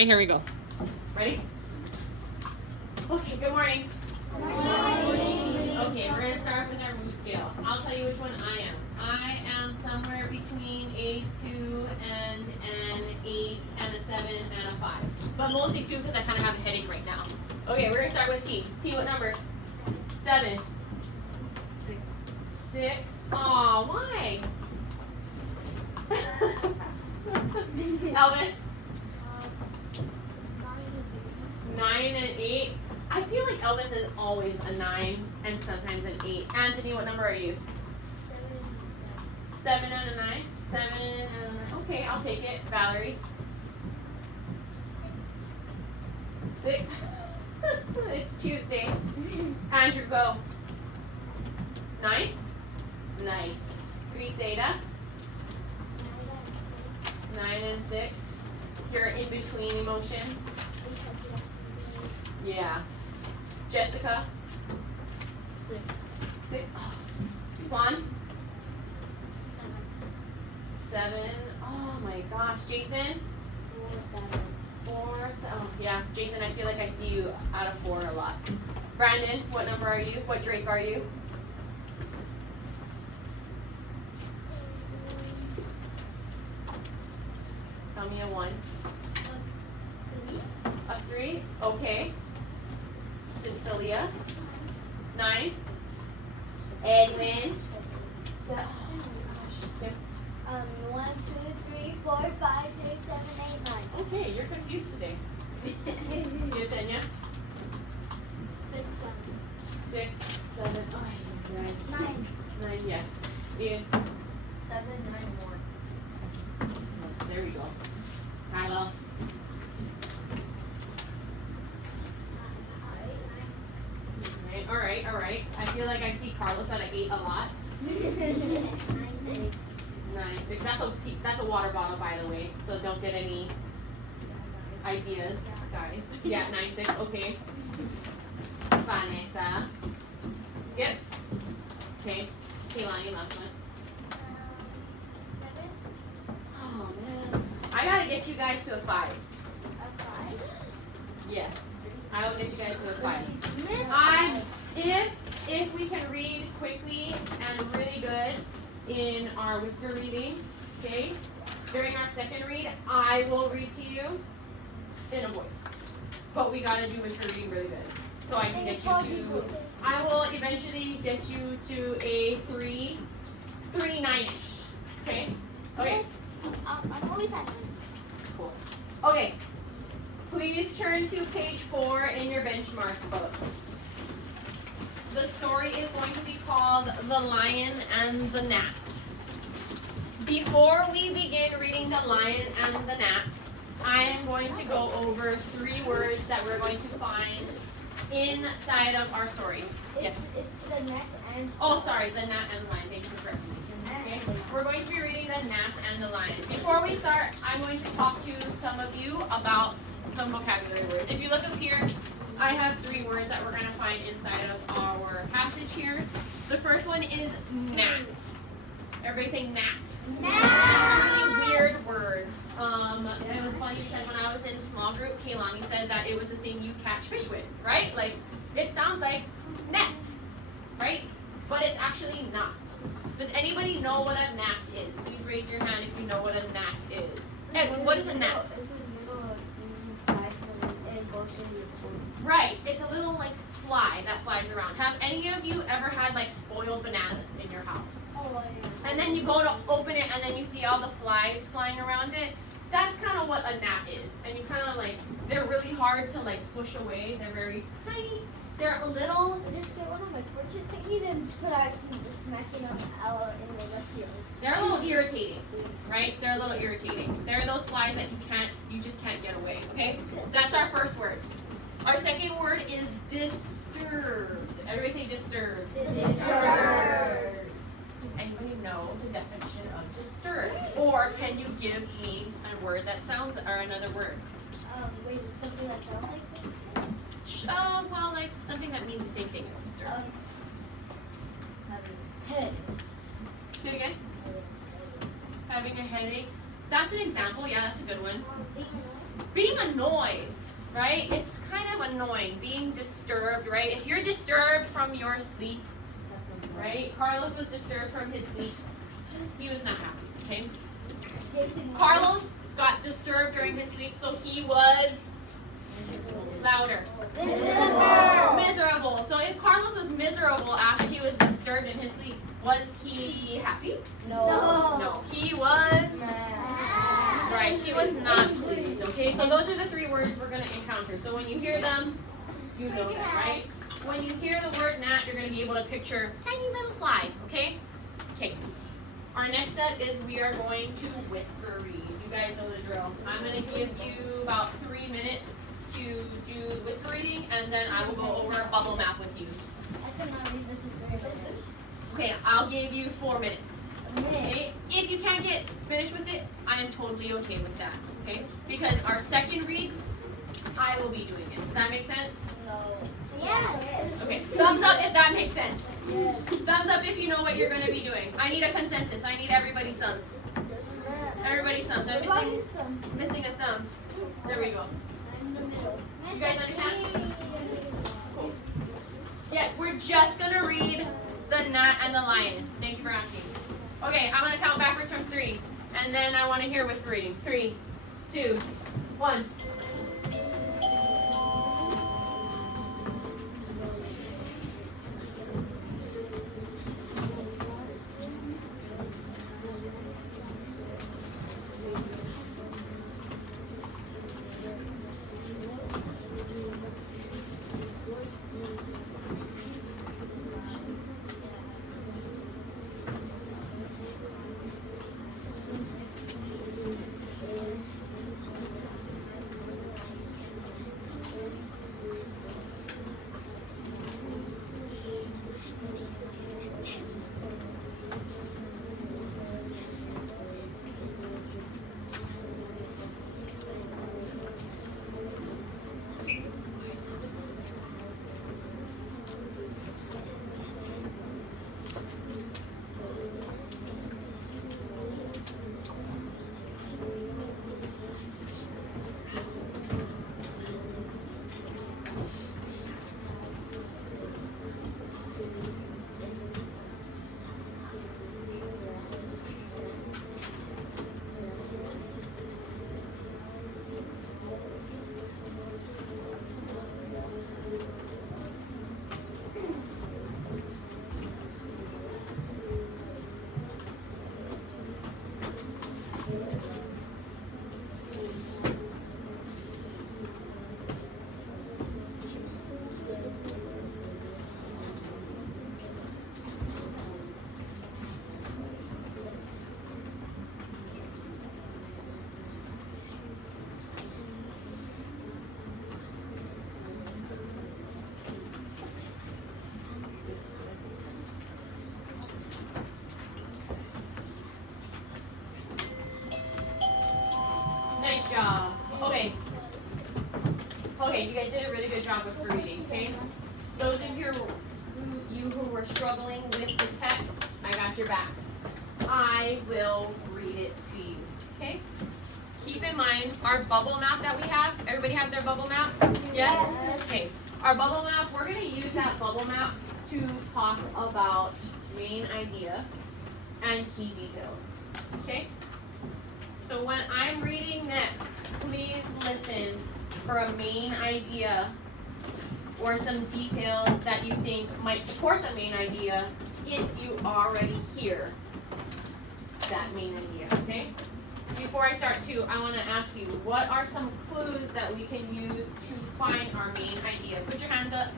Okay, here we go. Ready? Okay, good morning. Good morning. Okay, we're going to start with our mood scale. I'll tell you which one I am. I am somewhere between a 2 and an 8 and a 7 and a 5. But mostly 2 because I kind of have a headache right now. Okay, we're going to start with T. T, what number? 7. 6. 6. Aw, why? Elvis? 9 and 8. I feel like Elvis is always a 9 and sometimes an 8. Anthony, what number are you? 7 and a 9. 7 and a 9. Okay, I'll take it. Valerie? 6. It's Tuesday. Andrew, go. 9? Nice. Griseda? 9 and 6. You're in between emotions. Yeah. Jessica? 6. 6. Oh. Juan? 7. Oh my gosh. Jason? 4, 7. 4. Oh yeah. Jason, I feel like I see you out of 4 a lot. Brandon, what number are you? What Drake are you? Tell me a 1. A 3? Okay. Cecilia? 9. Edwin? Oh gosh. Yep. 1, 2, 3, 4, 5, 6, 7, 8, 9. Okay, you're confused today. Yesenia? 6, 6, 7. Oh, I hate 7. 9. 9, yes. Ian? 7, 9, 1. There we go. Carlos? All right. I feel like I see Carlos at an 8 a lot. 9, 6. 9, 6. That's a water bottle, by the way. So don't get any ideas, guys. Yeah, 9, 6. Okay. Vanessa. Skip. Okay. Keilani, last one. Oh man. I gotta get you guys to a 5. A 5? Yes. I will get you guys to a 5. Miss. If we can read quickly and really good in our whisper reading, okay? During our second read, I will read to you in a voice. But we gotta do whisper reading really good. So I can get you to, I will eventually get you to a 3, 9-ish. Okay? Okay. I'm always at 9. Cool. Okay. Please turn to page 4 in your benchmark book. The story is going to be called The Lion and the Gnat. Before we begin reading The Lion and the Gnat, I am going to go over 3 words that we're going to find inside of our story. Yes? It's the gnat and... Oh, sorry, the gnat and the lion. Thank you for correcting me. Okay? We're going to be reading the gnat and the lion. Before we start, I'm going to talk to some of you about some vocabulary words. If you look up here, I have 3 words that we're going to find inside of our passage here. The first one is gnat. Everybody say gnat. Gnat! It's a really weird word. And it was funny because when I was in small group, Keilani said that it was the thing you catch fish with, right? Like, it sounds like net, right? But it's actually not. Does anybody know what a gnat is? Please raise your hand if you know what a gnat is. Edwin, what is a gnat? Right, it's a little like fly that flies around. Have any of you ever had like spoiled bananas in your house? Oh, yeah. And then you go to open it and then you see all the flies flying around it? That's kind of what a gnat is. And you kind of like, they're really hard to like swish away. They're very tiny. They're a little... I just get one of my torture thingies and start smacking them out in the left ear. They're a little irritating, right? They're a little irritating. They're those flies that you just can't get away, okay? That's our first word. Our second word is disturbed. Everybody say disturbed. Disturbed. Does anybody know the definition of disturbed? Or can you give me a word that sounds, or another word? Wait, is it something that sounds like this? Well, like something that means the same thing as disturbed. Having head. Say it again. Having a headache. That's an example. Yeah, that's a good one. being annoyed, right? It's kind of annoying, being disturbed, right? If you're disturbed from your sleep, right? Carlos was disturbed from his sleep. He was not happy, okay? Carlos got disturbed during his sleep, so he was louder. Miserable. So if Carlos was miserable after he was disturbed in his sleep, was he happy? No. He was right. He was not pleased. Okay. So those are the 3 words we're going to encounter. So when you hear them, you know them, right? When you hear the word gnat, you're going to be able to picture tiny little fly. Okay. Okay. Our next step is we are going to whisper read. You guys know the drill. I'm going to give you about 3 minutes to do whisper reading, and then I will go over a bubble map with you. I cannot read this in 3 minutes. Okay, I'll give you 4 minutes. Okay? If you can't get finished with it, I am totally okay with that. Okay? Because our second read, I will be doing it. Does that make sense? No. Yes. Okay. Thumbs up if that makes sense. Yes. Thumbs up if you know what you're going to be doing. I need a consensus. I need everybody's thumbs. Everybody's thumbs. I'm missing a thumb. There we go. You guys understand? Cool. Yeah, we're just going to read the gnat and the lion. Thank you for asking. Okay, I'm going to count backwards from 3. And then I want to hear whisper reading. 3, 2, 1. Nice job. Okay. Okay, you guys did a really good job with reading, okay? Those of you who were struggling with the text, I got your backs. I will read it to you, okay? Keep in mind our bubble map that we have. Everybody have their bubble map? Yes? Okay. Our bubble map, we're going to use that bubble map to talk about main idea and key details, okay? So when I'm reading next, please listen for a main idea or some details that you think might support the main idea if you already hear that main idea, okay? Before I start too, I want to ask you, what are some clues that we can use to find our main idea? Put your hands up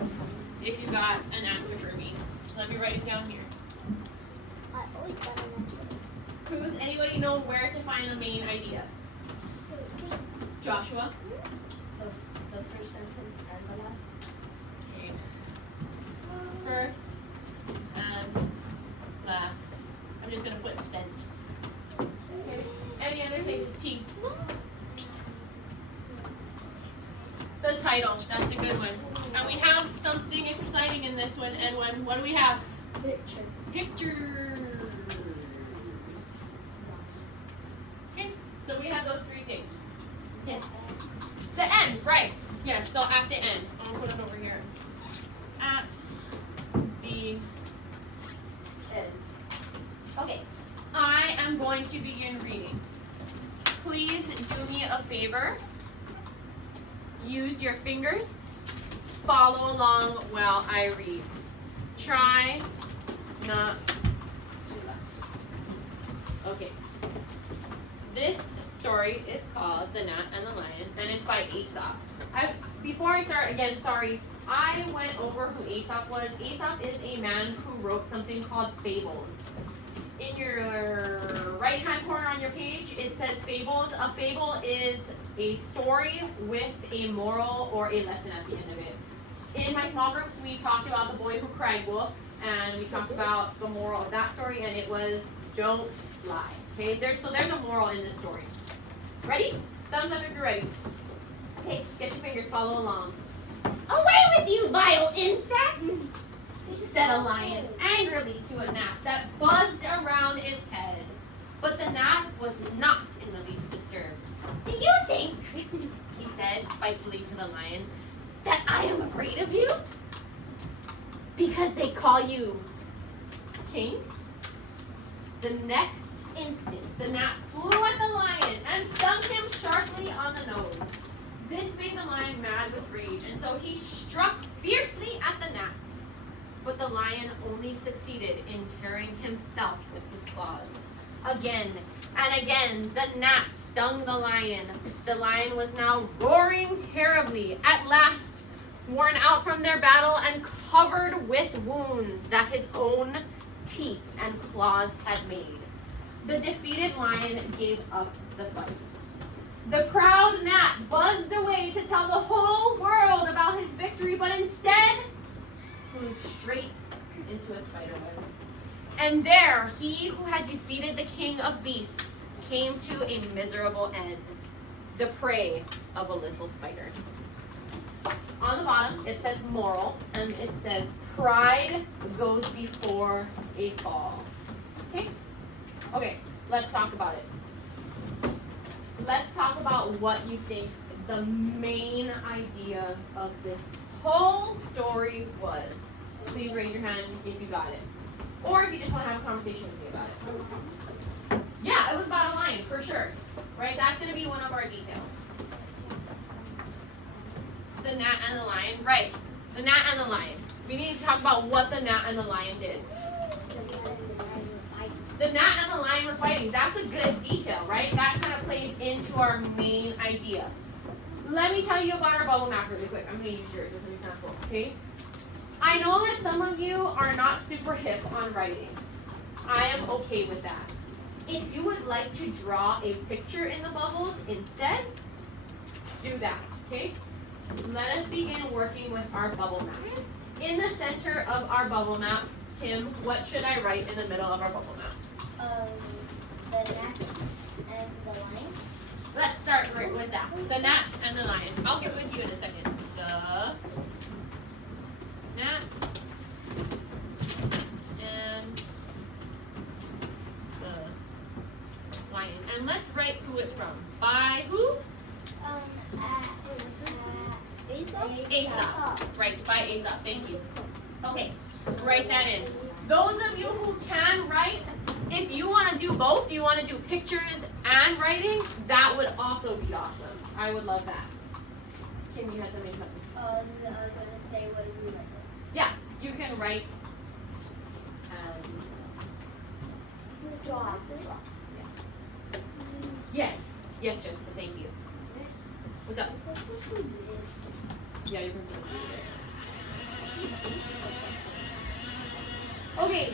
if you got an answer for me. Let me write it down here. I always got an answer. Clues, anybody know where to find the main idea? Joshua? The first sentence and the last. Okay. First and last. I'm just going to put sent. Okay. Any other things? T. The title. That's a good one. And we have something exciting in this one. And what do we have? Picture. Pictures. Okay. So we have those 3 things. Yeah. Right. Yes, so at the end. I'm going to put it over here. At the end. Okay. I am going to begin reading. Please do me a favor. Use your fingers. Follow along while I read. Try not to laugh. Okay. This story is called The Gnat and the Lion, and it's by Aesop. Before I start, again, sorry, I went over who Aesop was. Aesop is a man who wrote something called fables. In your right-hand corner on your page, it says fables. A fable is a story with a moral or a lesson at the end of it. In my small groups, we talked about the boy who cried wolf, and we talked about the moral of that story, and it was don't lie. Okay, there's a moral in this story. Ready? Thumbs up if you're ready. Okay, get your fingers, follow along. Away with you, vile insect! Said a lion angrily to a gnat that buzzed around its head. But the gnat was not in the least disturbed. Do you think, he said spitefully to the lion, that I am afraid of you? Because they call you king? The next instant, the gnat flew at the lion and stung him sharply on the nose. This made the lion mad with rage, and so he struck fiercely at the gnat. But the lion only succeeded in tearing himself with his claws. Again and again, the gnat stung the lion. The lion was now roaring terribly. At last, worn out from their battle and covered with wounds that his own teeth and claws had made, the defeated lion gave up the fight. The proud gnat buzzed away to tell the whole world about his victory, but instead flew straight into a spider web. And there, he who had defeated the king of beasts came to a miserable end, the prey of a little spider. On the bottom, it says moral, and it says pride goes before a fall. Okay? Okay, let's talk about it. Let's talk about what you think the main idea of this whole story was. Please raise your hand if you got it. Or if you just want to have a conversation with me about it. Yeah, it was about a lion, for sure. Right? That's going to be one of our details. The gnat and the lion. Right. The gnat and the lion. We need to talk about what the gnat and the lion did. The gnat and the lion were fighting. That's a good detail, right? That kind of plays into our main idea. Let me tell you about our bubble map really quick. I'm going to use yours as an example, okay? I know that some of you are not super hip on writing. I am okay with that. If you would like to draw a picture in the bubbles instead, do that, okay? Let us begin working with our bubble map. In the center of our bubble map, Kim, what should I write in the middle of our bubble map? The gnat and the lion. Let's start with that. The gnat and the lion. I'll get with you in a second. The gnat and the lion. And let's write who it's from. By who? Aesop. Right, by Aesop. Thank you. Okay, write that in. Those of you who can write, if you want to do both, you want to do pictures and writing, that would also be awesome. I would love that. Kim, you had something to say. I was going to say, what did we write? Yeah, you can write. Draw. Yes. Yes, Jessica, thank you. What's up? Yeah, you can put it. Okay,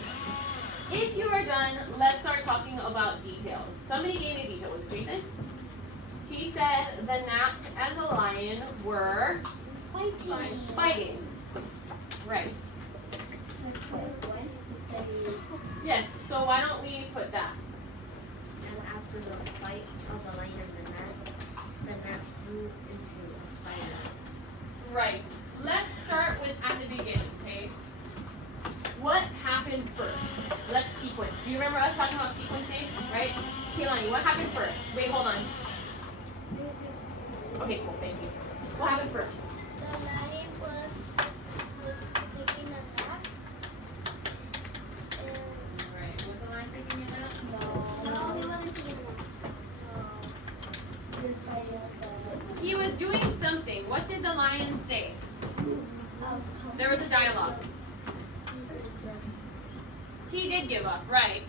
if you are done, let's start talking about details. Somebody gave me a detail. Was it Jason? He said the gnat and the lion were fighting. Right. Yes, so why don't we put that? And after the fight of the lion and the gnat flew into a spider. Right. Let's start with at the beginning, okay? What happened first? Let's sequence. Do you remember us talking about sequencing? Right? Kaylani, what happened first? Wait, hold on. Okay, cool, thank you. What doing something. What did the lion say? There was a dialogue. He did give up, right?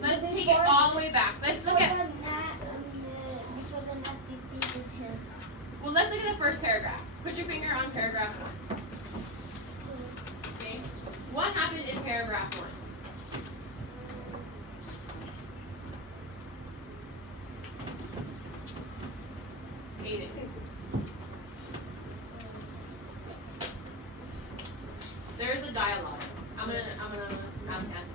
Let's take it all the way back. Let's look at. Before the gnat defeated him. Well, let's look at the first paragraph. Put your finger on paragraph 1. Okay. What happened in paragraph 1? Aiden. There's a dialogue. I'm gonna ask Anthony.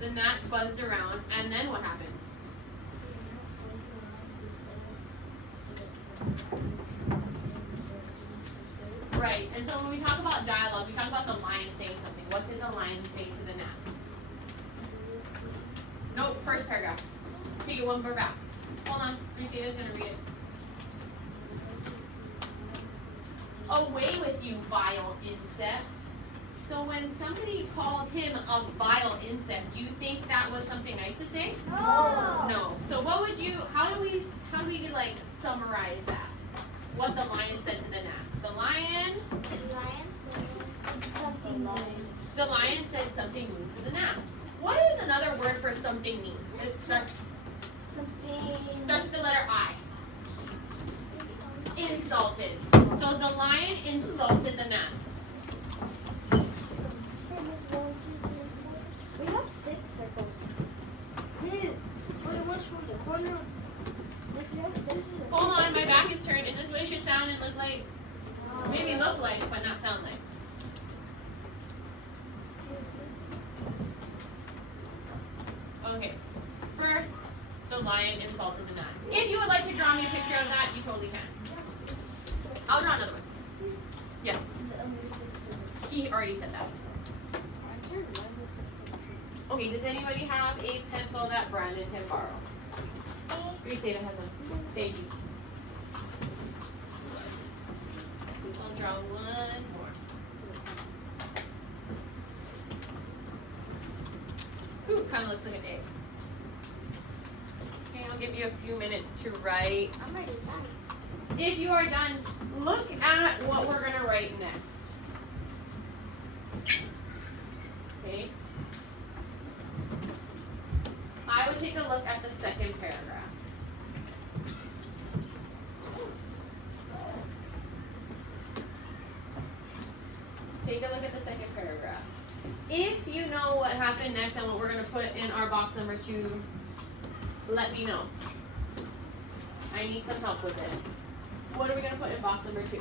The gnat buzzed around, and then what happened? Right, and so when we talk about dialogue, we talk about the lion saying something. What did the lion say to the gnat? Nope, first paragraph. Take it one more back. Hold on, Christina's gonna read it. Away with you, vile insect. So when somebody called him a vile insect, do you think that was something nice to say? No. So what would you, how do we like summarize that? What the lion said to the gnat. The lion said something mean to the gnat. What is another word for something mean? It starts with the letter I. Insulted. So the lion insulted the gnat. We have 6 circles. Wait, what's from the corner? Hold on, my back is turned. Is this what it should sound and look like? Maybe look like, but not sound like. Okay. First, the lion insulted the gnat. If you would like to draw me a picture of that, you totally can. I'll draw another one. Yes. He already said that. Okay, does anybody have a pencil that Brandon can borrow? Griseta has one. Thank you. I'll draw one more. Ooh, kind of looks like an egg. Okay, I'll give you a few minutes to write. I'm ready. If you are done, look at what we're going to write next. Okay? I would take a look at the second paragraph. Take a look at the second paragraph. If you know what happened next and what we're going to put in our box number 2, let me know. I need some help with it. What are we going to put in box number 2?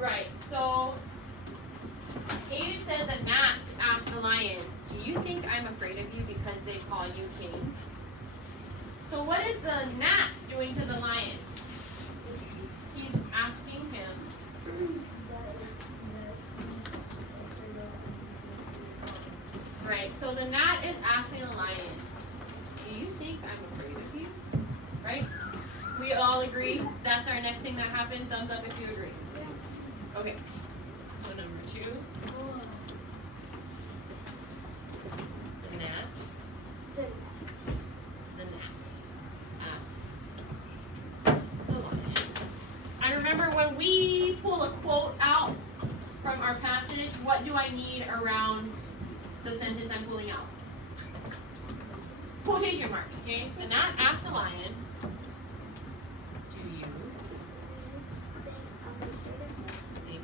Right, so Aiden said the gnat asked the lion, do you think I'm afraid of you because they call you king? So what is the gnat doing to the lion? He's asking him. Right, so the gnat is asking the lion, do you think I'm afraid of you? Right? We all agree that's our next thing that happened. Thumbs up if you agree. Okay, so number 2. The gnat asks the lion. And remember, when we pull a quote out from our passage, what do I need around the sentence I'm pulling out? Quotation marks, okay? The gnat asks the lion, do you think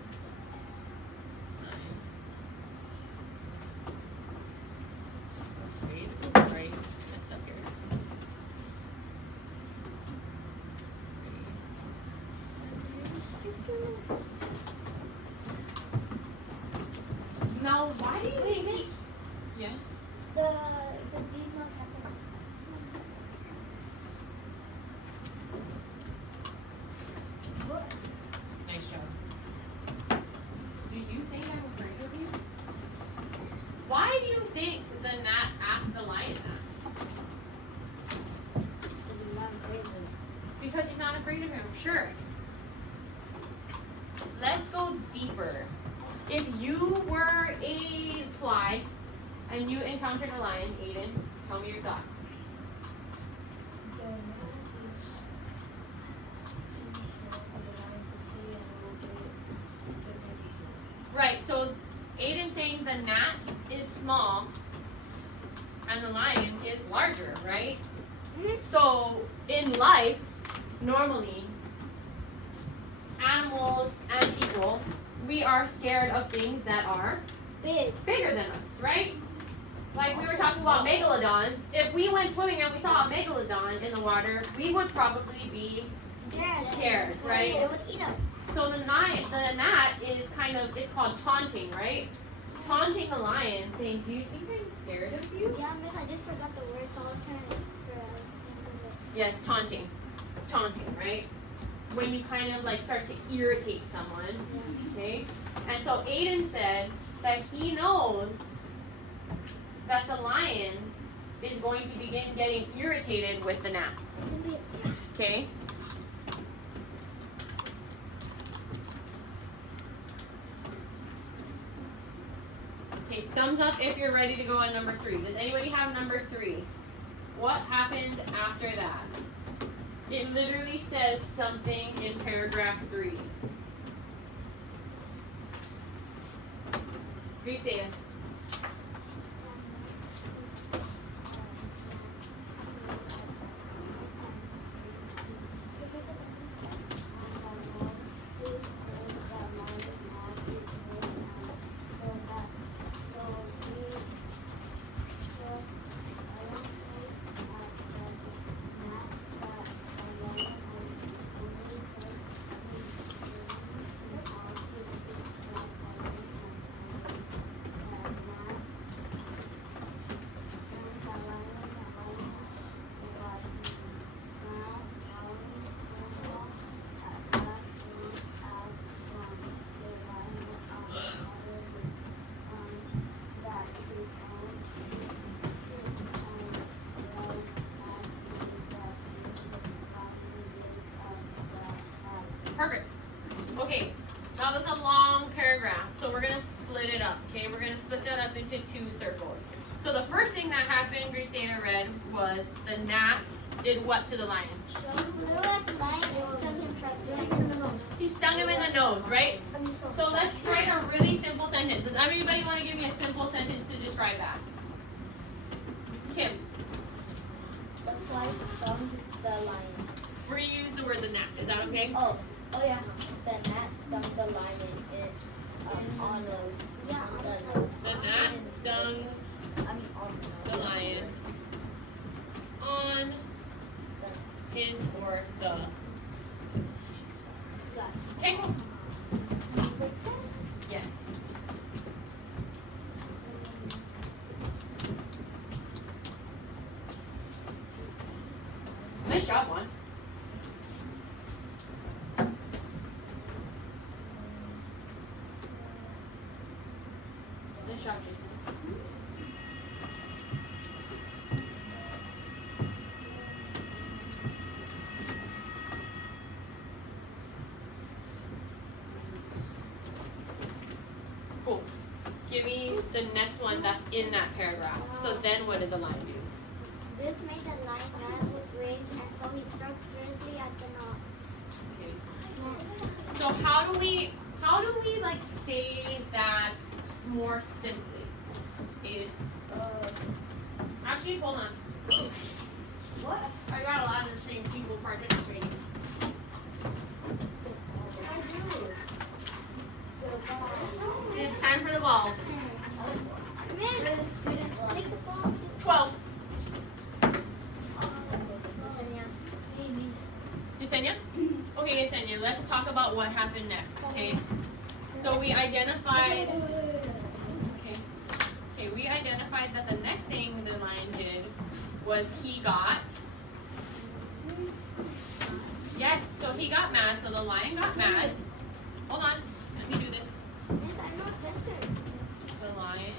I'm afraid? Right, messed up here. Now, why do you think Miss. Yeah? The D's not happening. Nice job. Do you think I'm afraid of you? Why do you think the gnat asked the lion that? Because he's not afraid of him. Sure. Let's go deeper. if you were a fly and you encountered a lion, Aiden, tell me your thoughts. Right, so Aiden's saying the gnat is small and the lion is larger, right? So in life, normally, animals and people, we are scared of things that are bigger than us, right? Like we were talking about megalodons. If we went swimming and we saw a megalodon in the water, we would probably be scared, right? They would eat us. So the gnat is kind of, it's called taunting, right? Taunting the lion, saying, do you think I'm scared of you? Yeah, Miss, I just forgot the words all the time. Yes, taunting. Taunting, right? When you kind of like start to irritate someone, okay? And so Aiden said that he knows that the lion is going to begin getting irritated with the gnat, okay? Okay, thumbs up if you're ready to go on number 3. Does anybody have number 3? What happened after that? It literally says something in paragraph 3. Restate it. Perfect. Okay, that was a long paragraph, so we're going to split it up, okay? We're going to split that up into 2 circles. So the first thing that happened, Christina read, was the gnat did what to the lion? He stung him in the nose, right? So let's write a really simple sentence. Does everybody want to give me a simple sentence to describe that? Kim, The fly stung the lion. we're going to use the word the gnat. Is that okay? Oh yeah. The gnat stung the lion on nose. Yeah, on the nose. The gnat stung On the lion on his or the. Okay. Yes. Nice job, Juan. Nice job, Jason. Cool. Give me the next one that's in that paragraph. So then what did the lion do? This made the lion mad with rage, and so he struck fiercely at the knot. Okay. So how do we like say that more simply? Aiden? Actually, hold on. What? I got a lot of interesting people participating. It's time for the ball. Miss, take the ball. 12. Yesenia? Okay, Yesenia, let's talk about what happened next, okay? So we identified, we identified that the next thing the lion did was he got, yes, so he got mad, so the lion got mad. Hold on, let me do this. Miss, I know sister. The lion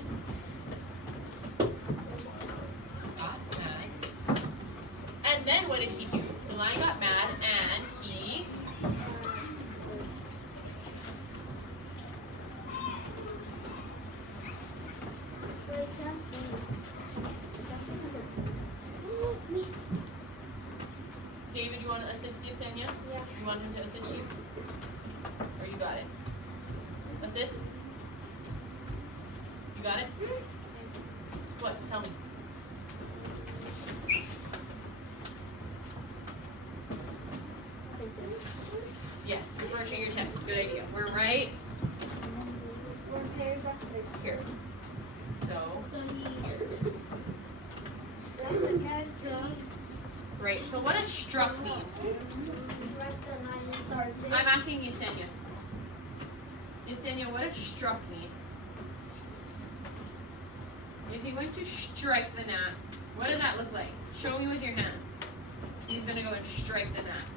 got mad. And then what did he do? The lion got mad and he You got it? What? Tell me. Yes, reversing your text. Good idea. We're right We're paragraph 3. here. So, great. So what does struck mean? I'm asking Yesenia. Yesenia, what does struck mean? If you went to strike the gnat, what does that look like? Show me with your hand. He's going to go and strike the gnat.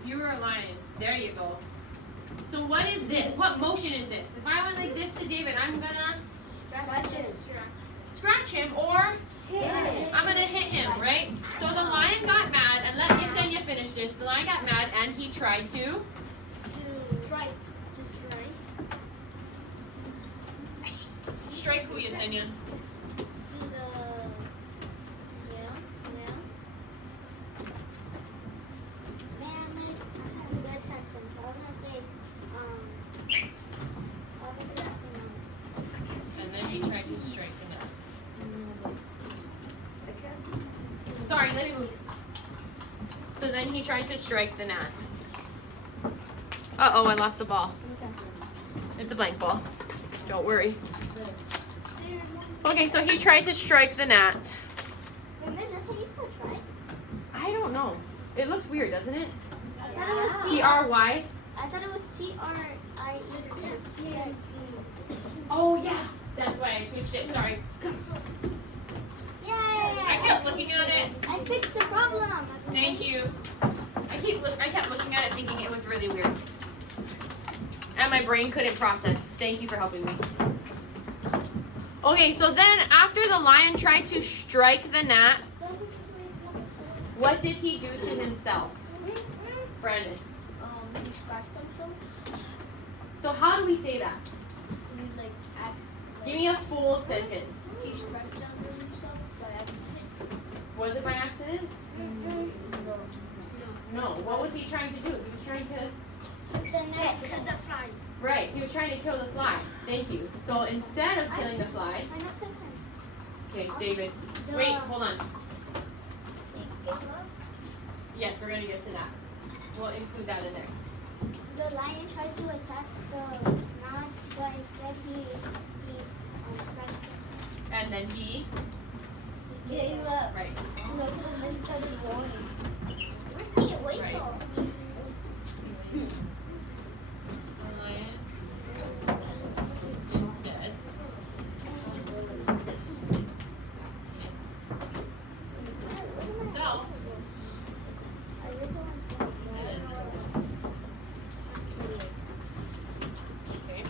If you were a lion, there you go. So what is this? What motion is this? If I went like this to David, I'm going to scratch him or I'm going to hit him, right? So the lion got mad, and let Yesenia finish this. The lion got mad and he tried to strike who, Yesenia? And then he tried to strike the gnat. Sorry, let me move. So then he tried to strike the gnat. Uh-oh, I lost the ball. It's a blank ball. Don't worry. Okay, so he tried to strike the gnat. I don't know. It looks weird, doesn't it? T-R-Y? I thought it was T-R-I-E. Oh, yeah. That's why I switched it. Sorry. Yay! I kept looking at it. I fixed the problem. Thank you. I kept looking at it thinking it was really weird. And my brain couldn't process. Thank you for helping me. Okay, so then after the lion tried to strike the gnat, what did he do to himself? Brandon. He scratched himself. So how do we say that? He Give me a full sentence. He scratched himself by accident. Was it by accident? No. What was he trying to do? He was trying to... Kill the fly. Right, he was trying to kill the fly. Thank you. So instead of killing the fly... I know sentence. Okay, David. Wait, hold on. Yes, we're going to get to that. We'll include that in there. The lion tried to attack the knot, but instead he scratched it. And then he... He gave up. Right. Look, and then started going. Where's the whistle? The lion instead. So... Okay.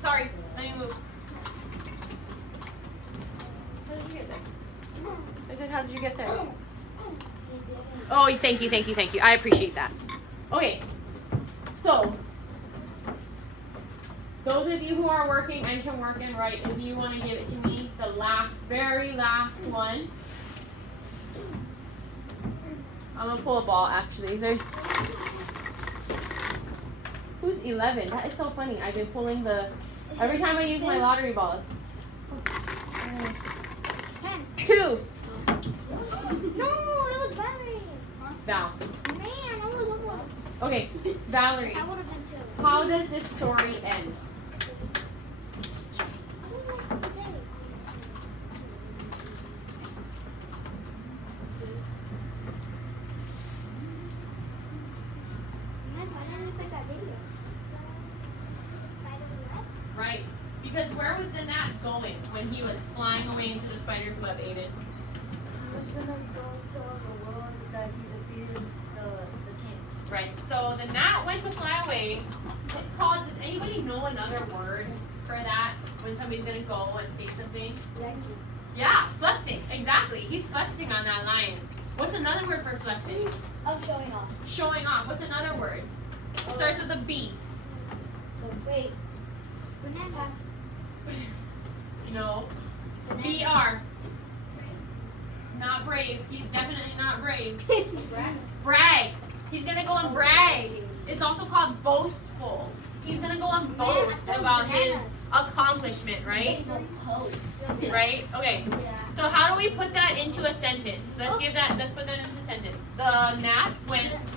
Sorry, let me move. How did you get there? I said, how did you get there? Oh, thank you. I appreciate that. Okay, so those of you who are working and can work and write, if you want to give it to me, the very last one. I'm gonna pull a ball. Actually, who's 11? That is so funny. I've been pulling every time I use my lottery balls. 2. No, it was Valerie. Val. Man, I was almost. Okay, Valerie. I would have been 2. How does this story end? Right. Because where was the gnat going when he was flying away into the spider's web, Aiden? He was gonna go to the world that he defeated the king. Right. So the gnat went to fly away. It's called, does anybody know another word for that when somebody's going to go and say something? Flexing. Yeah, flexing. Exactly. He's flexing on that lion. What's another word for flexing? I'm showing off. Showing off. What's another word? It starts with a B. Wait. Bananas. No. BR. Not brave. He's definitely not brave. Brag. He's gonna go and brag. It's also called boastful. He's gonna go and boast about his accomplishment, right? Right? Okay. So how do we put that into a sentence? Let's put that into a sentence. The gnat went